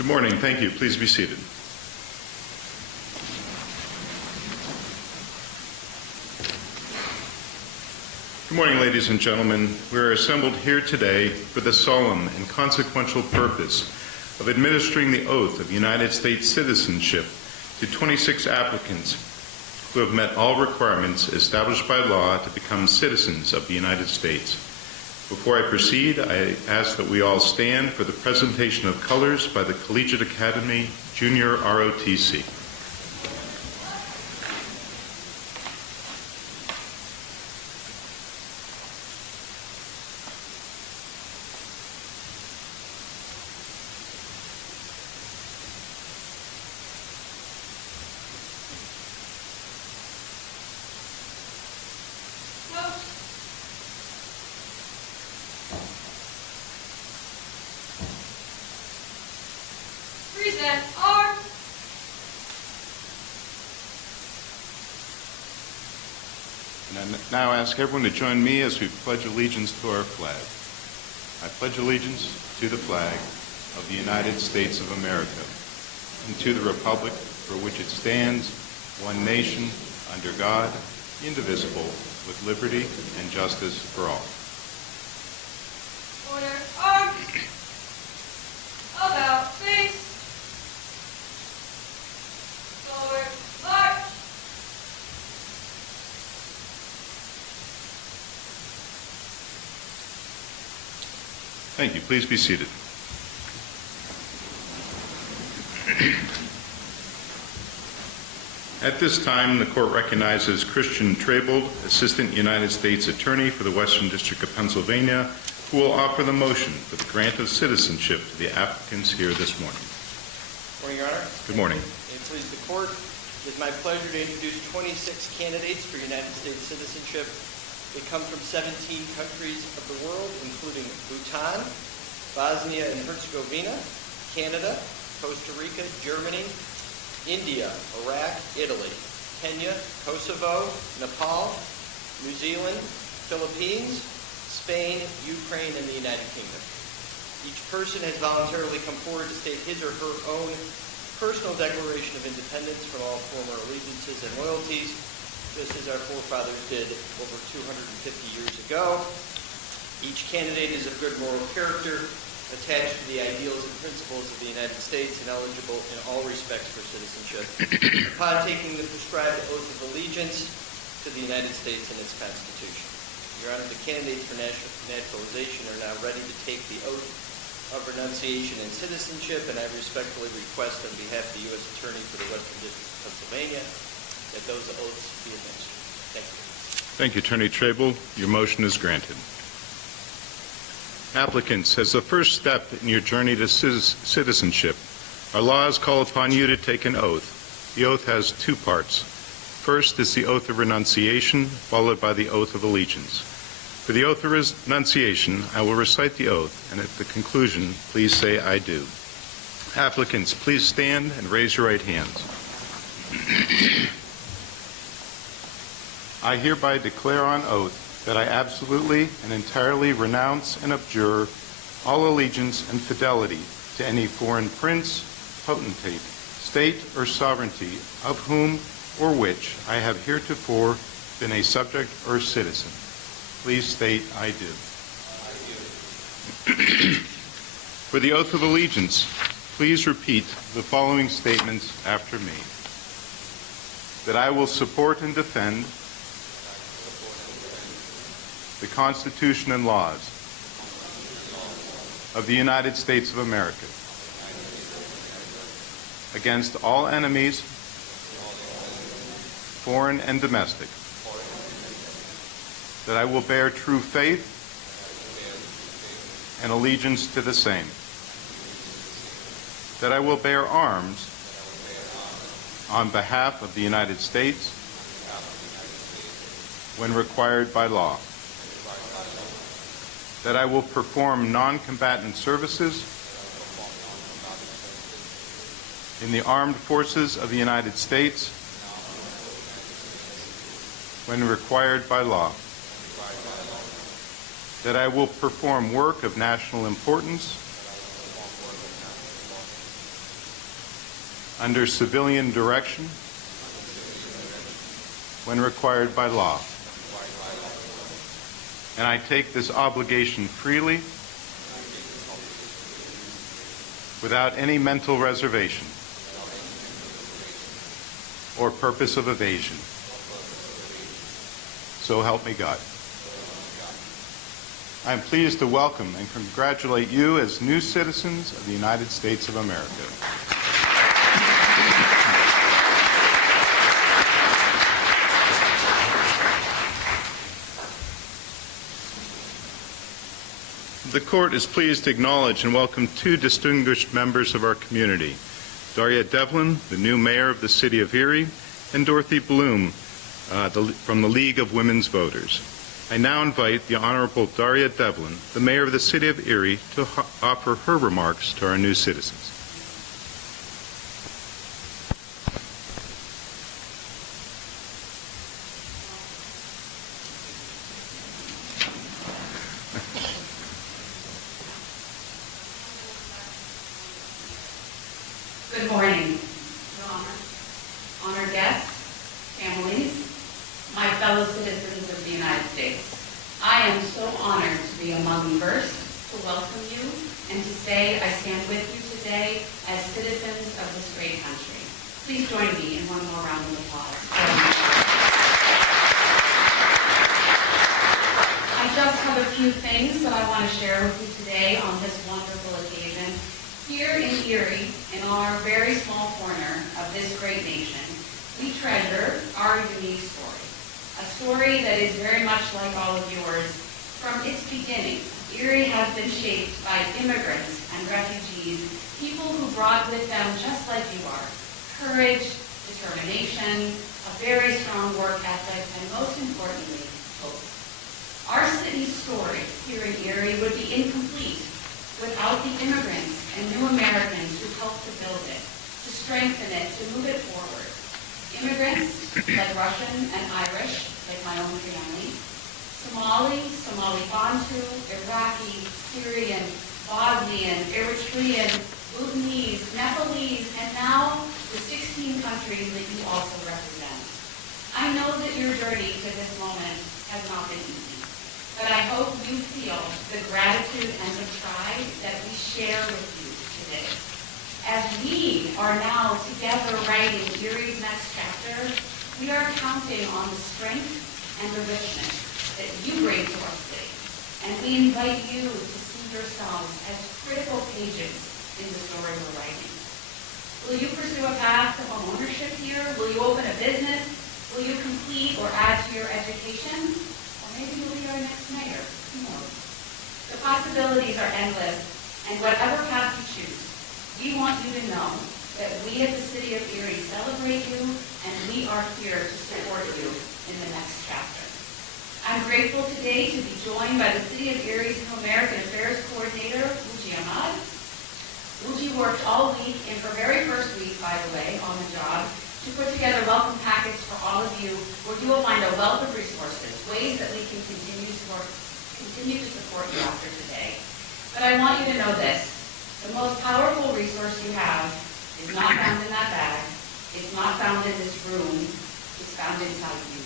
Good morning. Thank you. Please be seated. Good morning, ladies and gentlemen. We are assembled here today for the solemn and consequential purpose of administering the oath of United States citizenship to 26 applicants who have met all requirements established by law to become citizens of the United States. Before I proceed, I ask that we all stand for the presentation of colors by the Collegiate Academy Junior ROTC. And I now ask everyone to join me as we pledge allegiance to our flag. I pledge allegiance to the flag of the United States of America and to the republic for which it stands, one nation, under God, indivisible, with liberty and justice for all. Order, arms, about face, forward, march. Thank you. Please be seated. At this time, the court recognizes Christian Traybold, Assistant United States Attorney for the Western District of Pennsylvania, who will offer the motion for the grant of citizenship to the applicants here this morning. Good morning, Your Honor. Good morning. May it please the court, it is my pleasure to introduce 26 candidates for United States citizenship. They come from 17 countries of the world, including Bhutan, Bosnia and Herzegovina, Canada, Costa Rica, Germany, India, Iraq, Italy, Kenya, Kosovo, Nepal, New Zealand, Philippines, Spain, Ukraine, and the United Kingdom. Each person has voluntarily come forward to state his or her own personal declaration of independence from all former allegiances and loyalties, just as our forefathers did over 250 years ago. Each candidate is of good moral character, attached to the ideals and principles of the United States, and eligible in all respects for citizenship. Upon taking the prescribed oath of allegiance to the United States and its Constitution. Your Honor, the candidates for naturalization are now ready to take the oath of renunciation and citizenship, and I respectfully request on behalf of the U.S. Attorney for the Western District of Pennsylvania that those oaths be administered. Thank you. Thank you, Attorney Traybold. Your motion is granted. Applicants, as the first step in your journey to citizenship, our laws call upon you to take an oath. The oath has two parts. First is the oath of renunciation, followed by the oath of allegiance. For the oath of renunciation, I will recite the oath, and at the conclusion, please say, "I do." Applicants, please stand and raise your right hands. I hereby declare on oath that I absolutely and entirely renounce and abjure all allegiance and fidelity to any foreign prince, potentate, state, or sovereignty of whom or which I have heretofore been a subject or citizen. Please state, "I do." For the oath of allegiance, please repeat the following statements after me. That I will support and defend the Constitution and laws of the United States of America against all enemies, foreign and domestic. That I will bear true faith and allegiance to the same. That I will bear arms on behalf of the United States when required by law. That I will perform non-combatant services in the armed forces of the United States when required by law. That I will perform work of national importance under civilian direction when required by law. And I take this obligation freely without any mental reservation or purpose of evasion. So help me God. I am pleased to welcome and congratulate you as new citizens of the United States of America. The court is pleased to acknowledge and welcome two distinguished members of our community, Daria Devlin, the new mayor of the city of Erie, and Dorothy Bloom from the League of Women's Voters. I now invite the Honorable Daria Devlin, the mayor of the city of Erie, to offer her remarks to our new citizens. Good morning, Your Honor, honored guests, families, my fellow citizens of the United States. I am so honored to be among you first, to welcome you, and to say I stand with you today as citizens of this great country. Please join me in one more round of applause. I just have a few things that I want to share with you today on this wonderful occasion. Here in Erie, in our very small corner of this great nation, we treasure our unique story. A story that is very much like all of yours. From its beginning, Erie has been shaped by immigrants and refugees, people who brought with them, just like you are, courage, determination, a very strong work ethic, and most importantly, hope. Our city's story here in Erie would be incomplete without the immigrants and new Americans who helped to build it, to strengthen it, to move it forward. Immigrants like Russian and Irish, like my own family, Somali Bantu, Iraqi, Syrian, Bosnian, Eritrean, Bhutanese, Nepalese, and now the 16 countries that you also represent. I know that your journey to this moment has not been easy, but I hope you feel the gratitude and the pride that we share with you today. As we are now together writing Erie's next chapter, we are counting on the strength and the richness that you bring to our city. And we invite you to see yourselves as critical pages in the story we're writing. Will you pursue a path to home ownership here? Will you open a business? Will you complete or add to your education? Or maybe you'll be our next mayor. Who knows? The possibilities are endless, and whatever path you choose, we want you to know that we at the City of Erie celebrate you, and we are here to support you in the next chapter. I'm grateful today to be joined by the City of Erie's new American Affairs Coordinator, Uji Ahmad. Uji worked all week, in her very first week, by the way, on the job, to put together welcome packets for all of you, where you will find a wealth of resources, ways that we can continue to support you after today. But I want you to know this. The most powerful resource you have is not found in that bag. It's not found in this room. It's found inside you.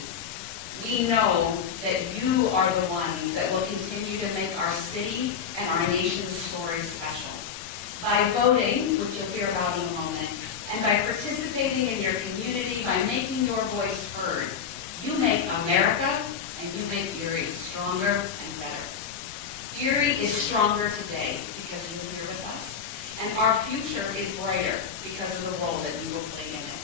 We know that you are the ones that will continue to make our city and our nation's story special. By voting, which you'll hear about in a moment, and by participating in your community, by making your voice heard, you make America and you make Erie stronger and better. Erie is stronger today because you're here with us, and our future is brighter because of the role that you will play in it.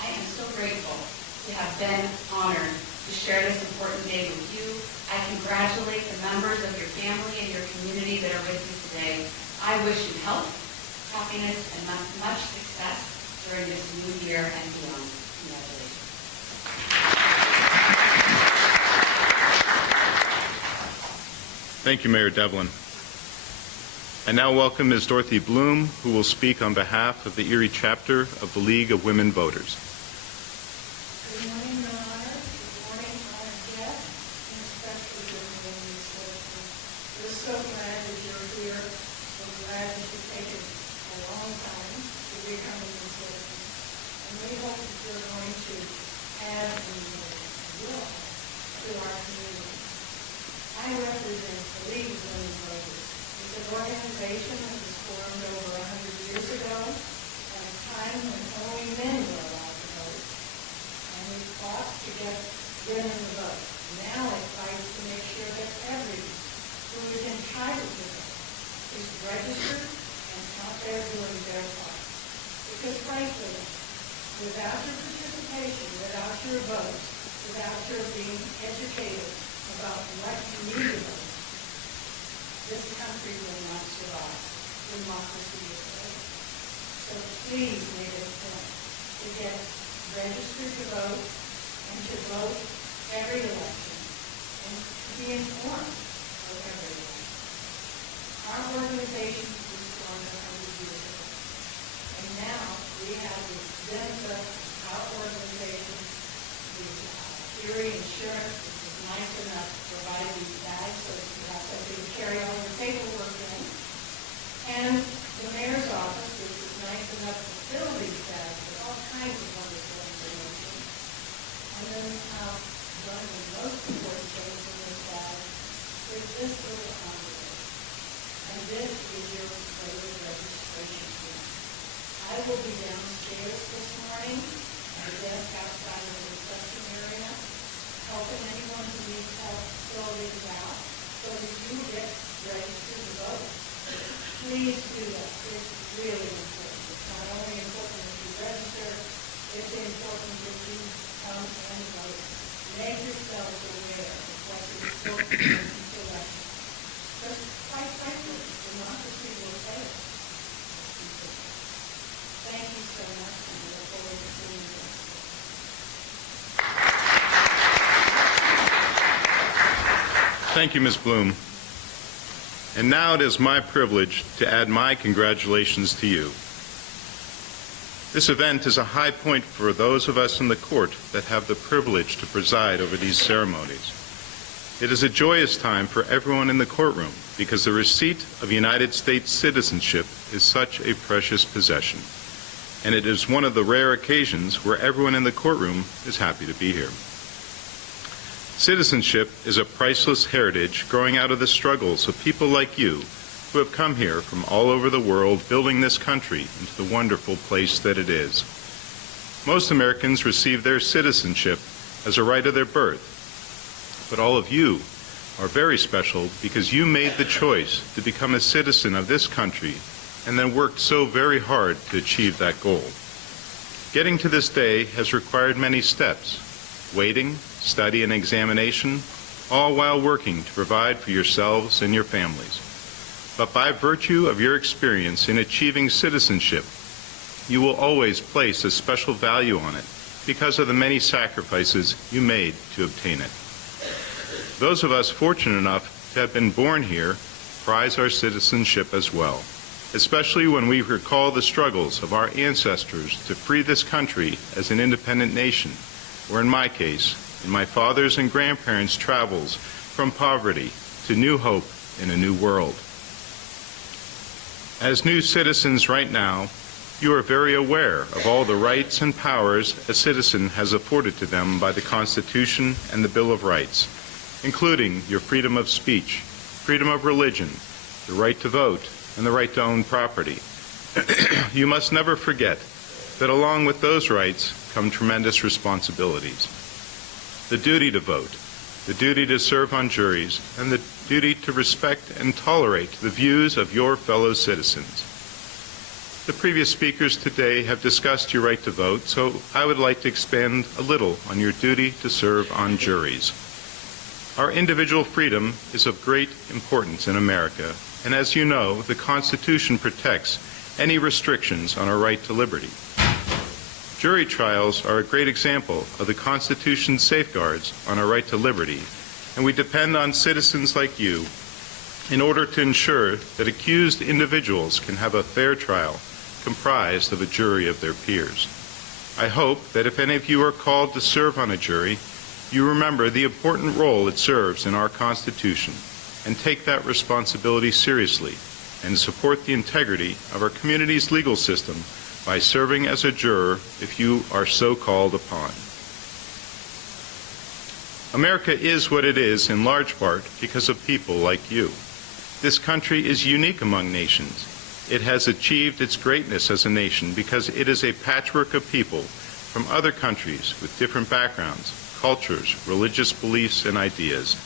I am so grateful to have been honored to share this important day with you. I congratulate the members of your family and your community that are with you today. I wish you health, happiness, and much success during this new year and beyond. Congratulations. Thank you, Mayor Devlin. I now welcome Ms. Dorothy Bloom, who will speak on behalf of the Erie chapter of the League of Women Voters. Good morning, Your Honor. Good morning, honored guests, and especially good morning, citizens. We're so glad that you're here. We're glad that you've taken a long time to become a new citizen. you're going to add and will to our community. I represent the League of Women Voters. It's an organization that was formed over 100 years ago at a time when only men were allowed to vote. And we fought to get women to vote. Now it fights to make sure that everyone who is entitled to vote is registered and out there doing their part. Because frankly, without your participation, without your vote, without your being educated about what you need to vote, this country will not survive. Democracy is dead. So please make it a point to get registered to vote and to vote every election and to be informed of every election. Our organization was formed 100 years ago. And now we have the benefit of our organization, the Erie Insurance, which is nice enough to provide these bags so that you have something to carry all your paperwork in. And the mayor's office, which is nice enough to fill these bags with all kinds of wonderful information. And then one of the most important things in this bag is this little envelope. And this is your voter registration form. I will be downstairs this morning at a desk outside of the reception area, helping anyone who needs help fill these out so that you get registered to vote. Please do that. It's really important. It's not only important that you register, it's important that you come and vote. Make yourselves aware of what's important in each election. Because quite frankly, democracy will fail. Thank you so much, and I look forward to seeing you. Thank you, Ms. Bloom. And now it is my privilege to add my congratulations to you. This event is a high point for those of us in the court that have the privilege to preside over these ceremonies. It is a joyous time for everyone in the courtroom because the receipt of United States citizenship is such a precious possession. And it is one of the rare occasions where everyone in the courtroom is happy to be here. Citizenship is a priceless heritage growing out of the struggles of people like you who have come here from all over the world building this country into the wonderful place that it is. Most Americans receive their citizenship as a right of their birth, but all of you are very special because you made the choice to become a citizen of this country and then worked so very hard to achieve that goal. Getting to this day has required many steps: waiting, study, and examination, all while working to provide for yourselves and your families. But by virtue of your experience in achieving citizenship, you will always place a special value on it because of the many sacrifices you made to obtain it. Those of us fortunate enough to have been born here prize our citizenship as well, especially when we recall the struggles of our ancestors to free this country as an independent nation, or in my case, in my father's and grandparents' travels from poverty to new hope in a new world. As new citizens right now, you are very aware of all the rights and powers a citizen has afforded to them by the Constitution and the Bill of Rights, including your freedom of speech, freedom of religion, the right to vote, and the right to own property. You must never forget that along with those rights come tremendous responsibilities. The duty to vote, the duty to serve on juries, and the duty to respect and tolerate the views of your fellow citizens. The previous speakers today have discussed your right to vote, so I would like to expand a little on your duty to serve on juries. Our individual freedom is of great importance in America, and as you know, the Constitution protects any restrictions on our right to liberty. Jury trials are a great example of the Constitution's safeguards on our right to liberty, and we depend on citizens like you in order to ensure that accused individuals can have a fair trial comprised of a jury of their peers. I hope that if any of you are called to serve on a jury, you remember the important role it serves in our Constitution and take that responsibility seriously and support the integrity of our community's legal system by serving as a juror if you are so called upon. America is what it is in large part because of people like you. This country is unique among nations. It has achieved its greatness as a nation because it is a patchwork of people from other countries with different backgrounds, cultures, religious beliefs, and ideas.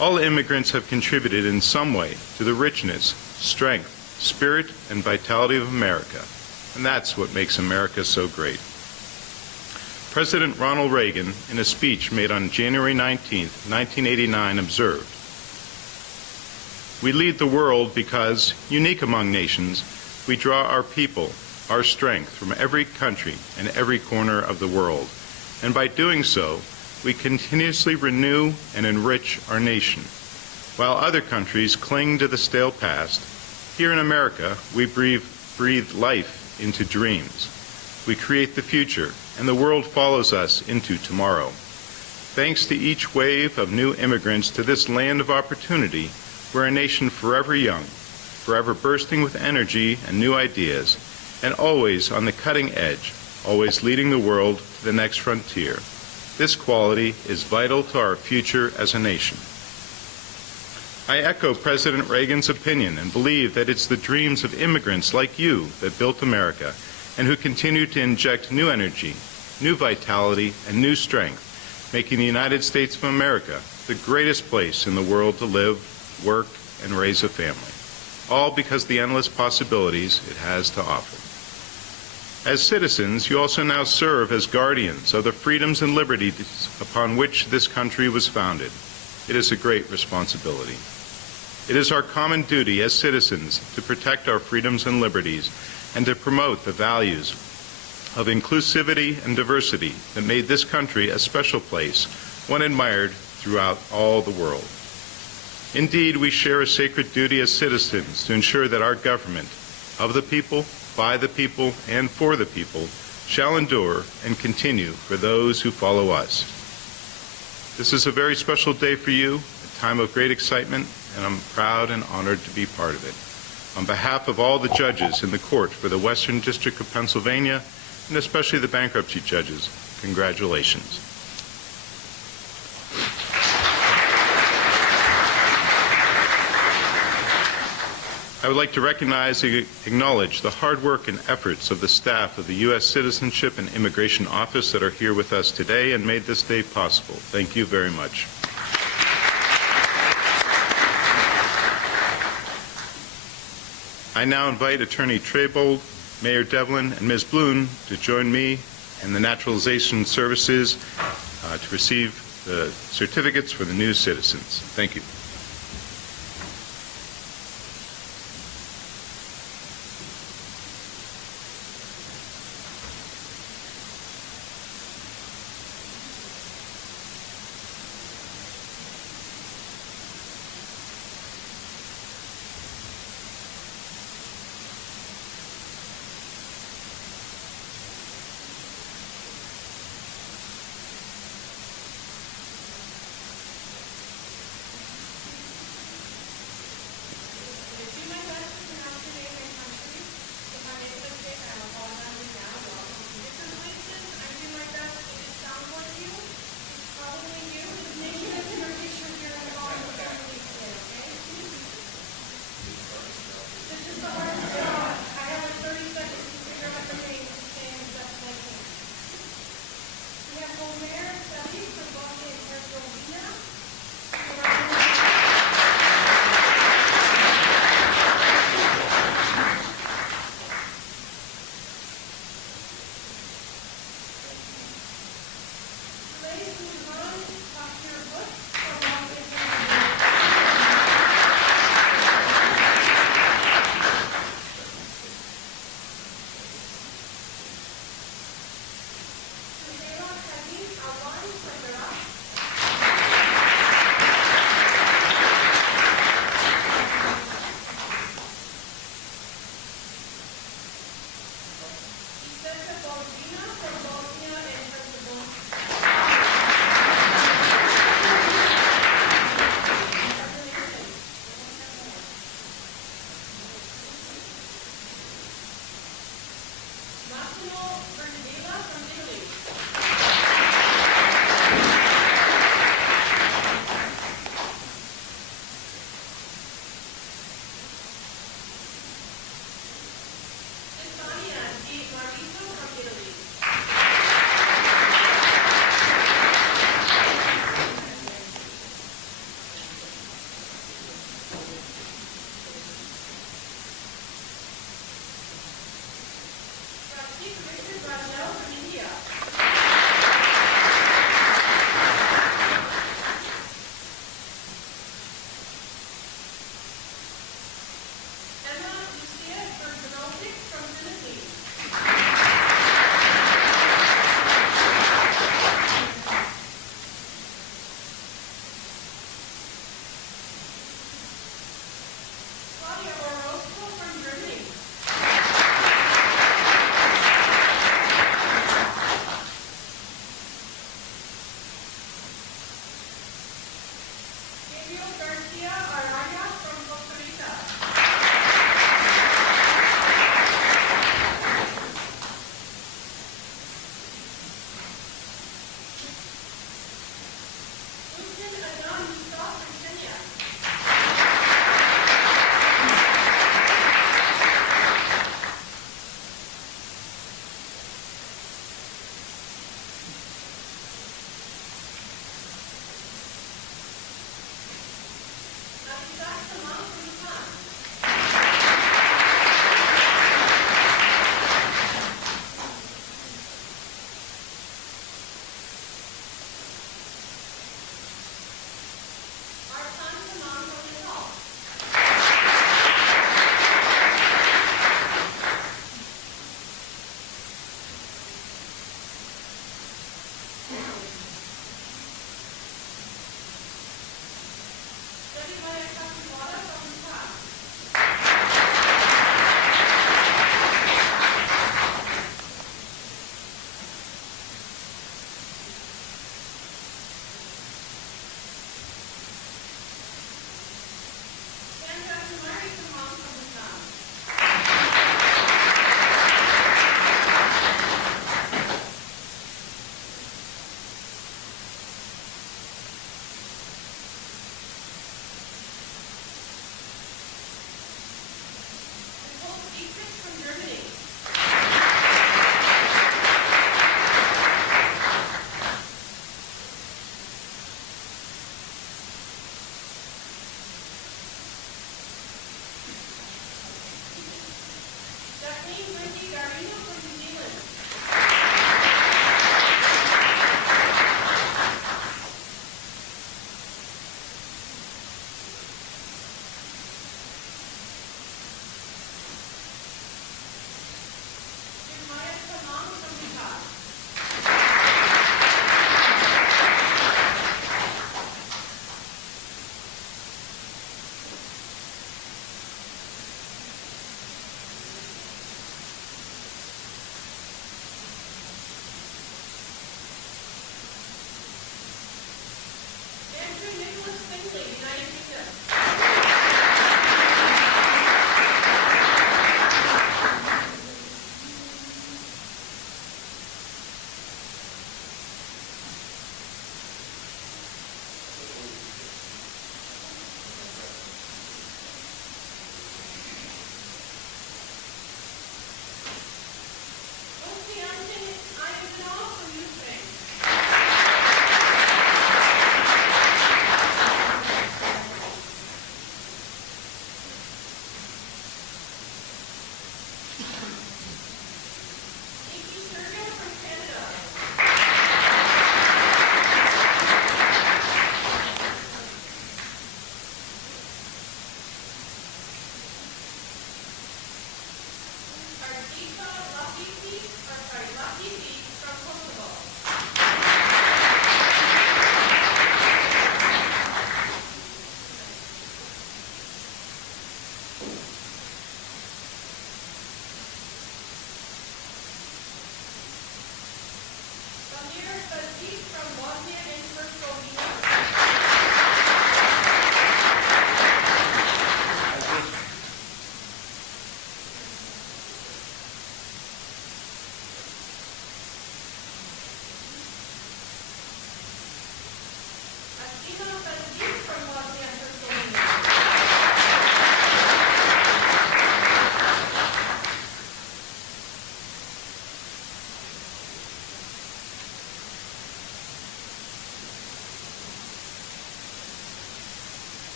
All immigrants have contributed in some way to the richness, strength, spirit, and vitality of America, and that's what makes America so great. President Ronald Reagan, in a speech made on January 19, 1989, observed, "We lead the world because, unique among nations, we draw our people, our strength from every country and every corner of the world, and by doing so, we continuously renew and enrich our nation. While other countries cling to the stale past, here in America, we breathe life into dreams. We create the future, and the world follows us into tomorrow. Thanks to each wave of new immigrants to this land of opportunity, we're a nation forever young, forever bursting with energy and new ideas, and always on the cutting edge, always leading the world to the next frontier. This quality is vital to our future as a nation." I echo President Reagan's opinion and believe that it's the dreams of immigrants like you that built America and who continue to inject new energy, new vitality, and new strength, making the United States of America the greatest place in the world to live, work, and raise a family, all because of the endless possibilities it has to offer. As citizens, you also now serve as guardians of the freedoms and liberties upon which this country was founded. It is a great responsibility. It is our common duty as citizens to protect our freedoms and liberties and to promote the values of inclusivity and diversity that made this country a special place, one admired throughout all the world. Indeed, we share a sacred duty as citizens to ensure that our government, of the people, by the people, and for the people, shall endure and continue for those who follow us. This is a very special day for you, a time of great excitement, and I'm proud and honored to be part of it. On behalf of all the judges in the court for the Western District of Pennsylvania, and especially the bankruptcy judges, congratulations. I would like to recognize and acknowledge the hard work and efforts of the staff of the U.S. Citizenship and Immigration Office that are here with us today and made this day possible. Thank you very much. I now invite Attorney Traybold, Mayor Devlin, and Ms. Bloom to join me and the Naturalization Services to receive the certificates for the new citizens. Thank you. Massimo Bernardella from Italy. Stefania Di Marito from Italy. Pratik Richard Rajel from India.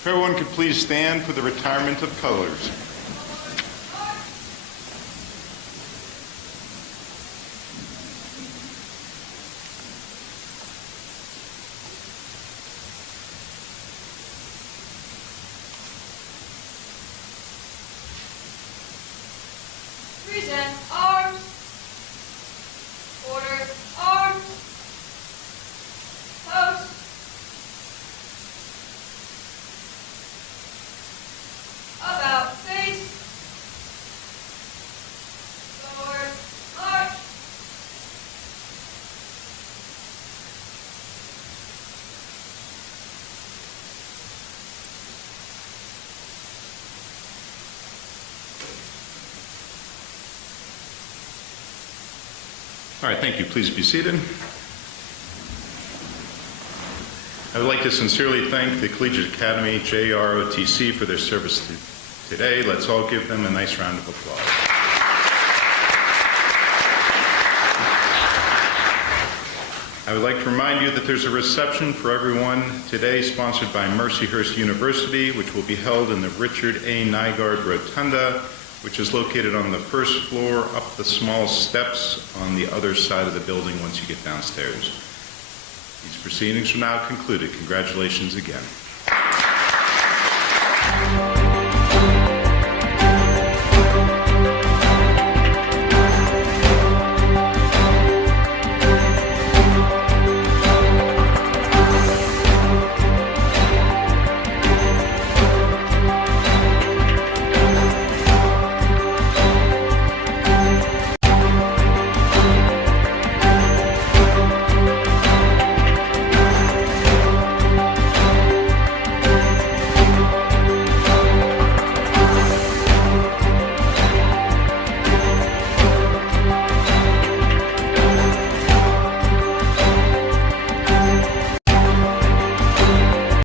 If everyone could please stand for the retirement of colors. Present arms. Order arms. Post. About face. Forward march. All right, thank you. Please be seated. I would like to sincerely thank the Collegiate Academy, JROTC, for their service today. Let's all give them a nice round of applause. I would like to remind you that there's a reception for everyone today sponsored by Mercyhurst University, which will be held in the Richard A. Nygaard Rotunda, which is located on the first floor up the small steps on the other side of the building once you get downstairs. These proceedings are now concluded. Congratulations again.